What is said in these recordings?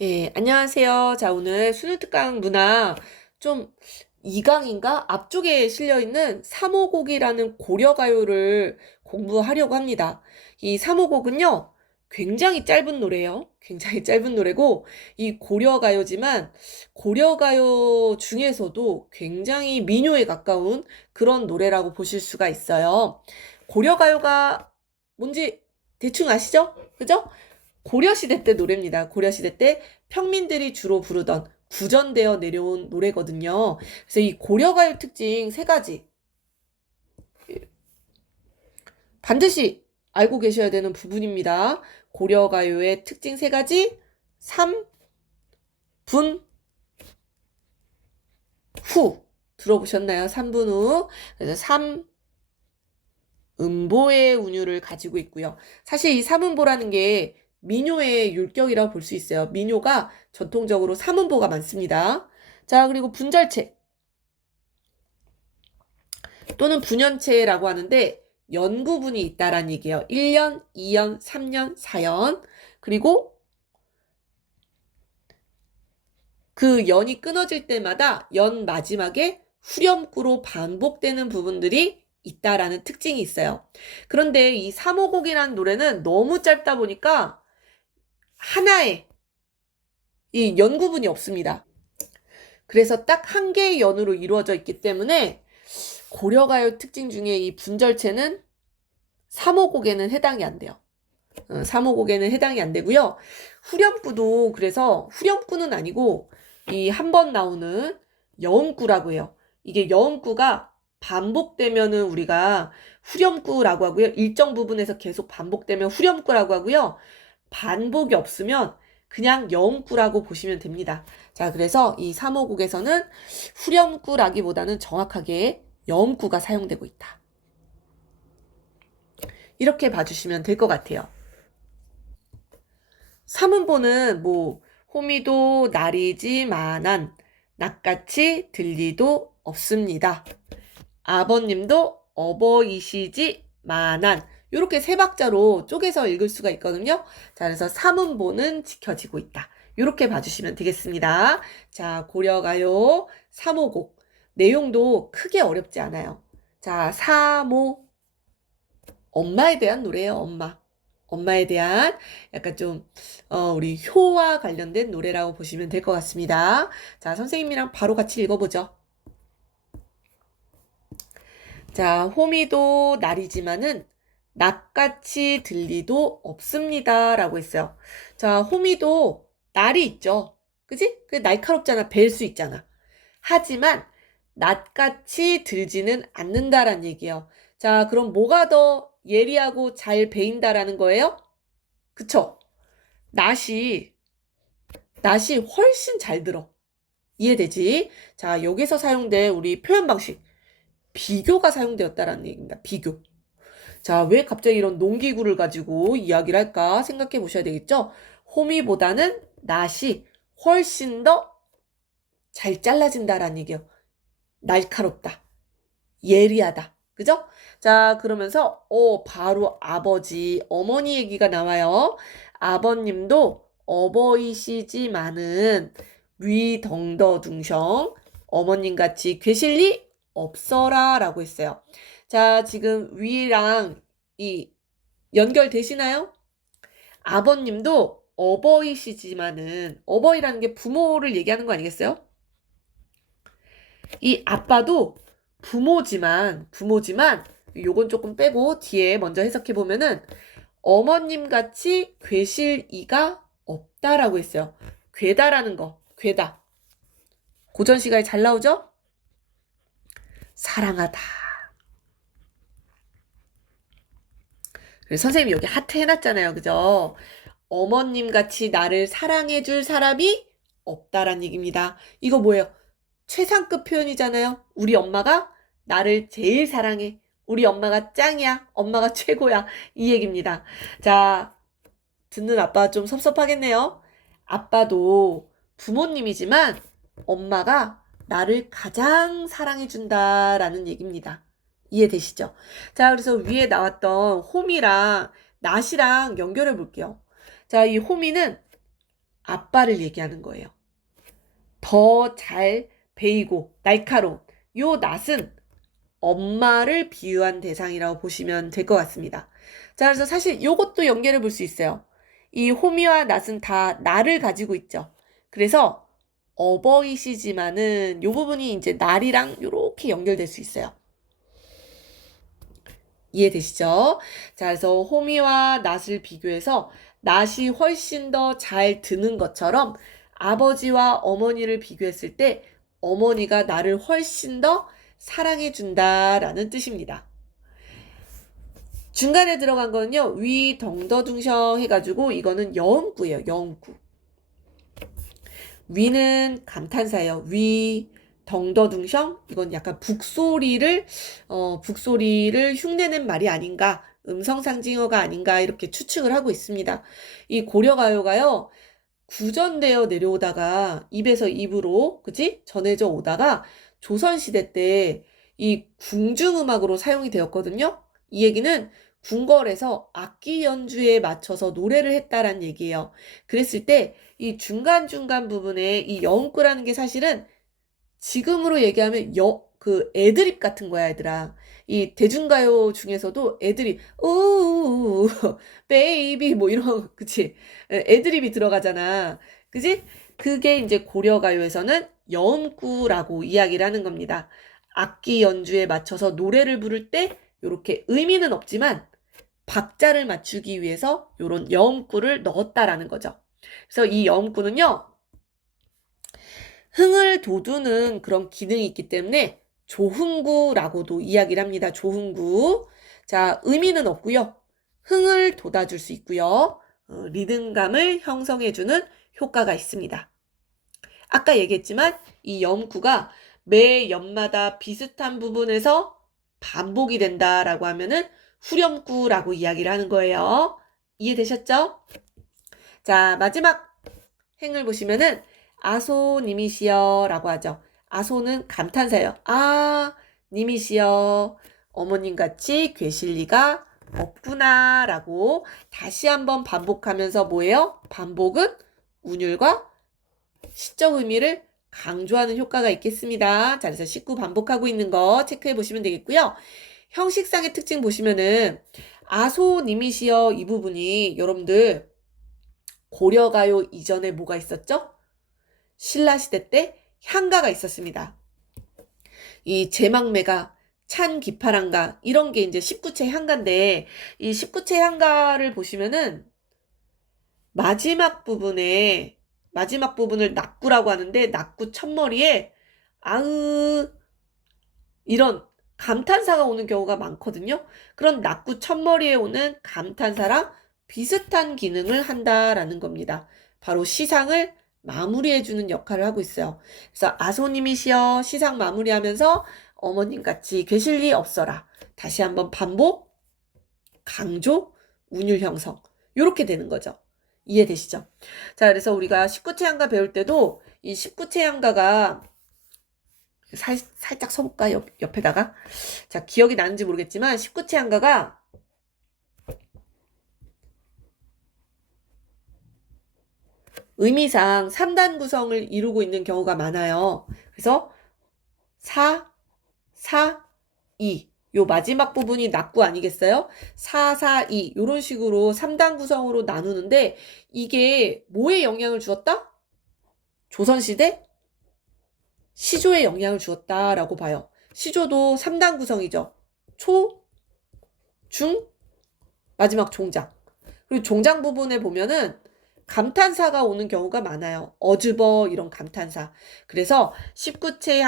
예, 안녕하세요. 자, 오늘 수능특강 문화 좀 2강인가? 앞쪽에 실려있는 3호곡이라는 고려가요를 공부하려고 합니다. 이 3호곡은요, 굉장히 짧은 노래예요. 굉장히 짧은 노래고, 이 고려가요지만, 고려가요 중에서도 굉장히 민요에 가까운 그런 노래라고 보실 수가 있어요. 고려가요가 뭔지 대충 아시죠? 그죠? 고려시대 때 노래입니다. 고려시대 때 평민들이 주로 부르던 구전되어 내려온 노래거든요. 그래서 이 고려가요 특징 세 가지 반드시 알고 계셔야 되는 부분입니다. 고려가요의 특징 세 가지 3, 분, 후 들어보셨나요? 3분 후. 그래서 3, 음보의 운율을 가지고 있고요. 사실 이 삼음보라는 게 민요의 율격이라고 볼 수 있어요. 민요가 전통적으로 삼음보가 많습니다. 자, 그리고 분절체 또는 분연체라고 하는데 연구분이 있다라는 얘기예요. 1년, 2년, 3년, 4년. 그리고 그 연이 끊어질 때마다 연 마지막에 후렴구로 반복되는 부분들이 있다라는 특징이 있어요. 그런데 이 3호곡이라는 노래는 너무 짧다 보니까 하나의 이 연구분이 없습니다. 그래서 딱 한 개의 연으로 이루어져 있기 때문에 고려가요 특징 중에 이 분절체는 3호곡에는 해당이 안 돼요. 3호곡에는 해당이 안 되고요. 후렴구도 그래서 후렴구는 아니고 이 한 번 나오는 여음구라고 해요. 이게 여음구가 반복되면은 우리가 후렴구라고 하고요. 일정 부분에서 계속 반복되면 후렴구라고 하고요. 반복이 없으면 그냥 여음구라고 보시면 됩니다. 자, 그래서 이 3호곡에서는 후렴구라기보다는 정확하게 여음구가 사용되고 있다. 이렇게 봐주시면 될 것 같아요. 삼음보는 뭐 호미도 나리지만한 낯같이 들리도 없습니다. 아버님도 어버이시지만한 이렇게 세 박자로 쪼개서 읽을 수가 있거든요. 자, 그래서 삼음보는 지켜지고 있다. 이렇게 봐주시면 되겠습니다. 자, 고려가요 3호곡 내용도 크게 어렵지 않아요. 자, 3호 엄마에 대한 노래예요. 엄마에 대한 약간 좀 우리 효와 관련된 노래라고 보시면 될 것 같습니다. 자, 선생님이랑 바로 같이 읽어보죠. 자, 호미도 날이지만은 낯같이 들리도 없습니다. 라고 했어요. 자, 호미도 날이 있죠. 그지? 그 날카롭잖아. 벨 수 있잖아. 하지만 낯같이 들지는 않는다라는 얘기예요. 자, 그럼 뭐가 더 예리하고 잘 베인다라는 거예요? 그쵸? 낯이, 낯이 훨씬 잘 들어. 이해되지? 자, 여기서 사용된 우리 표현 방식. 비교가 사용되었다라는 얘기입니다. 비교. 자, 왜 갑자기 이런 농기구를 가지고 이야기를 할까 생각해 보셔야 되겠죠? 호미보다는 낫이 훨씬 더 잘 잘라진다라는 얘기예요. 날카롭다. 예리하다. 그죠? 자, 그러면서 바로 아버지, 어머니 얘기가 나와요. 아버님도 어버이시지만은 위덩더둥성 어머님같이 괴실 리 없어라 라고 했어요. 자, 지금 위랑 이 연결되시나요? 아버님도 어버이시지만은 어버이라는 게 부모를 얘기하는 거 아니겠어요? 이 아빠도 부모지만 요건 조금 빼고 뒤에 먼저 해석해 보면은 어머님 같이 괴실 이가 없다라고 했어요. 괴다라는 거, 괴다. 고전 시가에 잘 나오죠? 사랑하다. 그래서 선생님이 여기 하트 해놨잖아요. 그죠? 어머님 같이 나를 사랑해줄 사람이 없다란 얘기입니다. 이거 뭐예요? 최상급 표현이잖아요. 우리 엄마가 나를 제일 사랑해. 우리 엄마가 짱이야. 엄마가 최고야. 이 얘기입니다. 자, 듣는 아빠 좀 섭섭하겠네요. 아빠도 부모님이지만 엄마가 나를 가장 사랑해준다라는 얘기입니다. 이해되시죠? 자, 그래서 위에 나왔던 홈이랑 낫이랑 연결해 볼게요. 자, 이 홈이는 아빠를 얘기하는 거예요. 더 잘 베이고 날카로운 요 낫은 엄마를 비유한 대상이라고 보시면 될 것 같습니다. 자, 그래서 사실 요것도 연결해 볼 수 있어요. 이 호미와 낫은 다 날을 가지고 있죠. 그래서 어버이시지만은 요 부분이 이제 날이랑 요렇게 연결될 수 있어요. 이해되시죠? 자, 그래서 호미와 낫을 비교해서 낫이 훨씬 더 잘 드는 것처럼 아버지와 어머니를 비교했을 때 어머니가 나를 훨씬 더 사랑해준다라는 뜻입니다. 중간에 들어간 거는요, 위, 덩더둥셔 해가지고 이거는 여음구예요, 여음구. 위는 감탄사예요. 위, 덩더둥셔. 이건 약간 북소리를 흉내낸 말이 아닌가, 음성상징어가 아닌가 이렇게 추측을 하고 있습니다. 이 고려가요가요, 구전되어 내려오다가 입에서 입으로, 그치? 전해져 오다가 조선시대 때 이 궁중음악으로 사용이 되었거든요. 이 얘기는 궁궐에서 악기 연주에 맞춰서 노래를 했다라는 얘기예요. 그랬을 때 이 중간중간 부분에 이 여음구라는 게 사실은 지금으로 얘기하면 애드립 같은 거야, 얘들아. 이 대중가요 중에서도 애드립, 오, 베이비, 뭐 이런, 그치? 애드립이 들어가잖아. 그치? 그게 이제 고려가요에서는 여음구라고 이야기를 하는 겁니다. 악기 연주에 맞춰서 노래를 부를 때, 요렇게 의미는 없지만, 박자를 맞추기 위해서 요런 여음구를 넣었다라는 거죠. 그래서 이 여음구는요, 흥을 돋우는 그런 기능이 있기 때문에 조흥구라고도 이야기를 합니다. 조흥구. 자, 의미는 없고요. 흥을 돋아줄 수 있고요. 리듬감을 형성해주는 효과가 있습니다. 아까 얘기했지만 이 여음구가 매 연마다 비슷한 부분에서 반복이 된다라고 하면은 후렴구라고 이야기를 하는 거예요. 이해되셨죠? 자, 마지막 행을 보시면은 아소님이시여 라고 하죠. 아소는 감탄사예요. 아, 님이시여. 어머님같이 괴실 리가 없구나 라고 다시 한번 반복하면서 뭐예요? 반복은 운율과 시적 의미를 강조하는 효과가 있겠습니다. 자, 그래서 19 반복하고 있는 거 체크해 보시면 되겠고요. 형식상의 특징 보시면은 아소님이시여 이 부분이 여러분들 고려가요 이전에 뭐가 있었죠? 신라시대 때 향가가 있었습니다. 이 제망매가 찬 기파랑가 이런 게 이제 19채 향가인데 이 19채 향가를 보시면은 마지막 부분을 낙구라고 하는데 낙구 첫머리에 아으 이런 감탄사가 오는 경우가 많거든요. 그런 낙구 첫머리에 오는 감탄사랑 비슷한 기능을 한다라는 겁니다. 바로 시상을 마무리해주는 역할을 하고 있어요. 그래서 아소님이시여 시상 마무리하면서 어머님같이 계실 리 없어라. 다시 한번 반복, 강조, 운율 형성. 이렇게 되는 거죠. 이해되시죠? 자, 그래서 우리가 19채 향가 배울 때도 이 19채 향가가 살짝 써볼까? 옆에다가. 자, 기억이 나는지 모르겠지만 19채 향가가 의미상 3단 구성을 이루고 있는 경우가 많아요. 그래서 4, 4, 2. 요 마지막 부분이 낙구 아니겠어요? 4, 4, 2. 요런 식으로 3단 구성으로 나누는데 이게 뭐에 영향을 주었다? 조선시대 시조에 영향을 주었다라고 봐요. 시조도 3단 구성이죠. 초, 중, 마지막 종장. 그리고 종장 부분에 보면은 감탄사가 오는 경우가 많아요. 어즈버 이런 감탄사. 그래서 19채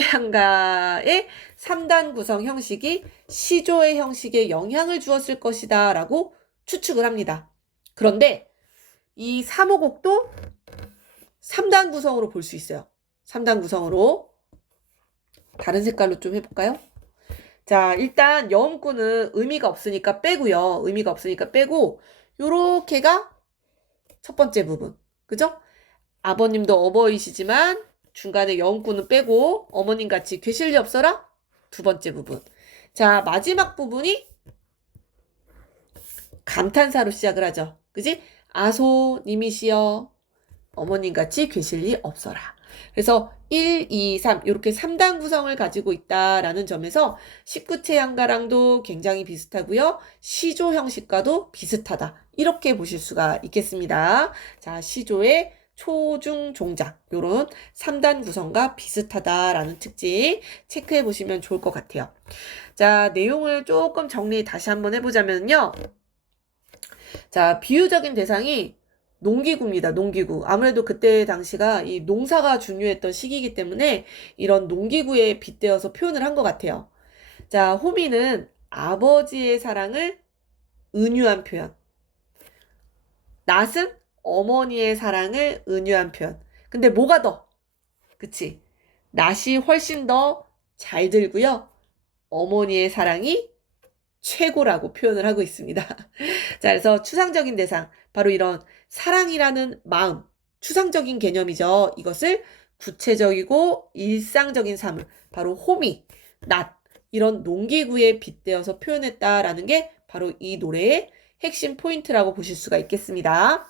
향가의 3단 구성 형식이 시조의 형식에 영향을 주었을 것이다 라고 추측을 합니다. 그런데 이 3호곡도 3단 구성으로 볼 수 있어요. 3단 구성으로. 다른 색깔로 좀 해볼까요? 자, 일단 여음구는 의미가 없으니까 빼고요. 의미가 없으니까 빼고 요렇게가 첫 번째 부분. 그죠? 아버님도 어버이시지만 중간에 여음구는 빼고 어머님같이 계실 리 없어라? 두 번째 부분. 자, 마지막 부분이 감탄사로 시작을 하죠. 그지? 아소님이시여 어머님같이 계실 리 없어라. 그래서 1, 2, 3 이렇게 3단 구성을 가지고 있다라는 점에서 19체 양가랑도 굉장히 비슷하고요. 시조 형식과도 비슷하다. 이렇게 보실 수가 있겠습니다. 자, 시조의 초중 종작 요런 3단 구성과 비슷하다라는 특징 체크해 보시면 좋을 것 같아요. 자, 내용을 조금 정리 다시 한번 해보자면요. 자, 비유적인 대상이 농기구입니다. 농기구. 아무래도 그때 당시가 이 농사가 중요했던 시기이기 때문에 이런 농기구에 빗대어서 표현을 한 것 같아요. 자, 호미는 아버지의 사랑을 은유한 표현. 낫은 어머니의 사랑을 은유한 표현. 근데 뭐가 더? 그치? 낫이 훨씬 더 잘 들고요. 어머니의 사랑이 최고라고 표현을 하고 있습니다. 자, 그래서 추상적인 대상, 바로 이런 사랑이라는 마음, 추상적인 개념이죠. 이것을 구체적이고 일상적인 사물, 바로 호미, 낫, 이런 농기구에 빗대어서 표현했다라는 게 바로 이 노래의 핵심 포인트라고 보실 수가 있겠습니다.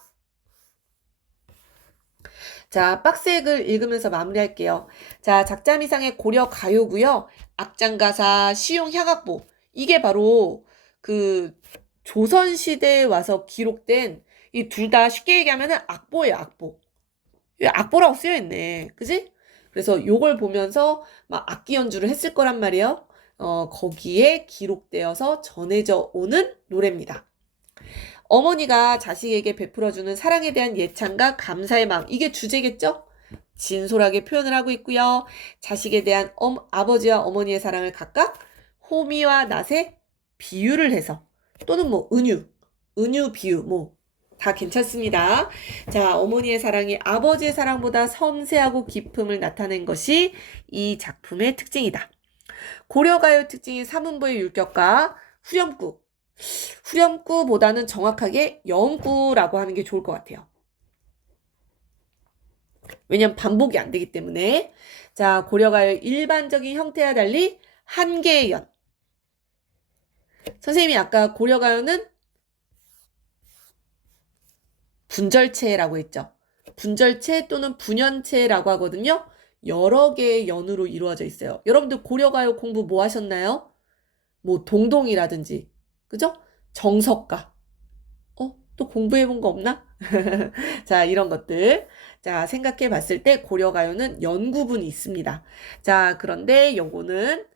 자, 박스액을 읽으면서 마무리할게요. 자, 작자미상의 고려 가요고요. 악장가사, 시용 향악보. 이게 바로 그 조선시대에 와서 기록된 이 둘 다 쉽게 얘기하면은 악보예요, 악보. 악보라고 쓰여있네. 그지? 그래서 요걸 보면서 막 악기 연주를 했을 거란 말이에요. 거기에 기록되어서 전해져 오는 노래입니다. 어머니가 자식에게 베풀어주는 사랑에 대한 예찬과 감사의 마음, 이게 주제겠죠? 진솔하게 표현을 하고 있고요. 자식에 대한 아버지와 어머니의 사랑을 각각 호미와 낫에 비유를 해서 또는 뭐 은유 비유 뭐 다 괜찮습니다. 자, 어머니의 사랑이 아버지의 사랑보다 섬세하고 깊음을 나타낸 것이 이 작품의 특징이다. 고려가요 특징인 삼음부의 율격과 후렴구. 후렴구보다는 정확하게 영구라고 하는 게 좋을 것 같아요. 왜냐면 반복이 안 되기 때문에. 자, 고려가요 일반적인 형태와 달리 한 개의 연. 선생님이 아까 고려가요는 분절체라고 했죠. 분절체 또는 분연체라고 하거든요. 여러 개의 연으로 이루어져 있어요. 여러분들 고려가요 공부 뭐 하셨나요? 뭐 동동이라든지, 그죠? 정석가. 또 공부해본 거 없나? 자, 이런 것들. 자, 생각해 봤을 때 고려가요는 연구분이 있습니다. 자, 그런데 요거는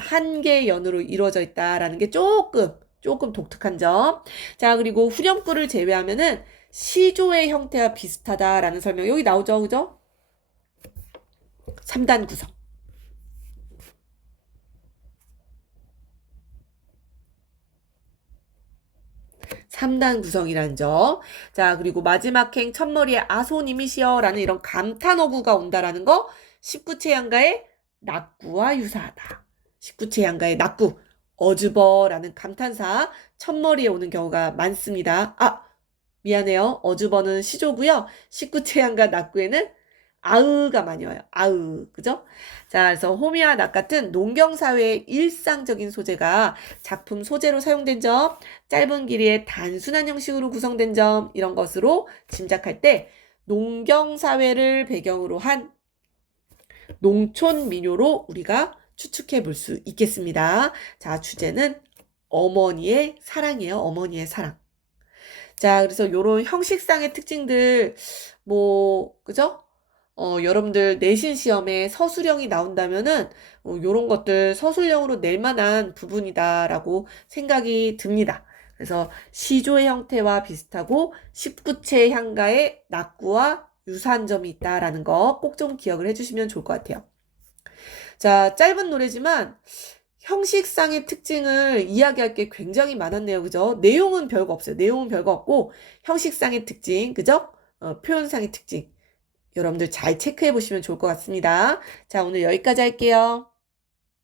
한 개의 연으로 이루어져 있다라는 게 조금 독특한 점. 자, 그리고 후렴구를 제외하면은 시조의 형태와 비슷하다라는 설명 여기 나오죠, 그죠? 3단 구성. 3단 구성이라는 점. 자, 그리고 마지막 행 첫머리에 아소님이시여 라는 이런 감탄어구가 온다라는 거 19체 양가의 낙구와 유사하다. 19체 양가의 낙구, 어즈버라는 감탄사 첫머리에 오는 경우가 많습니다. 미안해요. 어즈버는 시조고요. 19체 양가 낙구에는 아으가 많이 와요. 아으. 그죠? 자, 그래서 호미와 낫 같은 농경사회의 일상적인 소재가 작품 소재로 사용된 점, 짧은 길이의 단순한 형식으로 구성된 점, 이런 것으로 짐작할 때 농경사회를 배경으로 한 농촌 민요로 우리가 추측해 볼 수 있겠습니다. 자, 주제는 어머니의 사랑이에요. 어머니의 사랑. 자, 그래서 요런 형식상의 특징들, 그죠? 여러분들 내신 시험에 서술형이 나온다면은 요런 것들 서술형으로 낼 만한 부분이다라고 생각이 듭니다. 그래서 시조의 형태와 비슷하고 19체 향가의 낙구와 유사한 점이 있다라는 거 꼭 좀 기억을 해주시면 좋을 것 같아요. 자, 짧은 노래지만 형식상의 특징을 이야기할 게 굉장히 많았네요. 그죠? 내용은 별거 없어요. 내용은 별거 없고 형식상의 특징, 그죠? 표현상의 특징. 여러분들 잘 체크해 보시면 좋을 것 같습니다. 자, 오늘 여기까지 할게요.